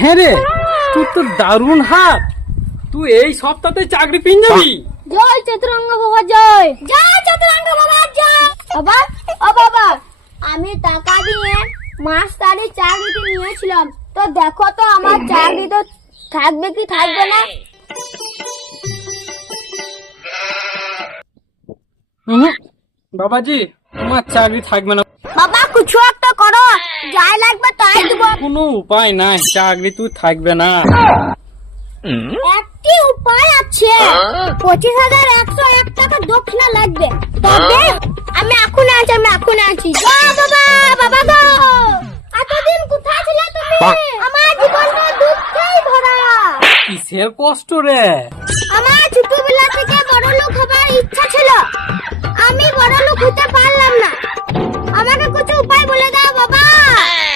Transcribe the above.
হ্যাঁ রে, তুই তো দারুণ হাত। তুই এই সপ্তাহে চাকরি পেয়ে যাবি। জয় চতুরঙ্গ বাবা জয়, জয় চতুরঙ্গ বাবা জয়। বাবা, ও বাবা, আমি টাকা দিয়ে মাস্টারি চাকরিতে নিয়েছিলাম, তো দেখো তো আমার চাকরি তো থাকবে কি থাকবে না। বাবাজি, তোমার চাকরি থাকবে না। বাবা কিছু একটা করো, যাই লাগবে তাই দিব। কোনো উপায় নাই, চাকরি তুই থাকবে না। একটি উপায় আছে, 25,101 টাকা দক্ষিণা লাগবে। তবে আমি এখন আছি। বাবা, বাবা গো, এতদিন কোথায় ছিলে তুমি? আমার জীবনটা দুঃখেই ভরা। কিসের কষ্ট রে? আমার ছোটবেলা থেকে বড় লোক হবার ইচ্ছা ছিল, আমি বড় লোক হতে পারলাম না।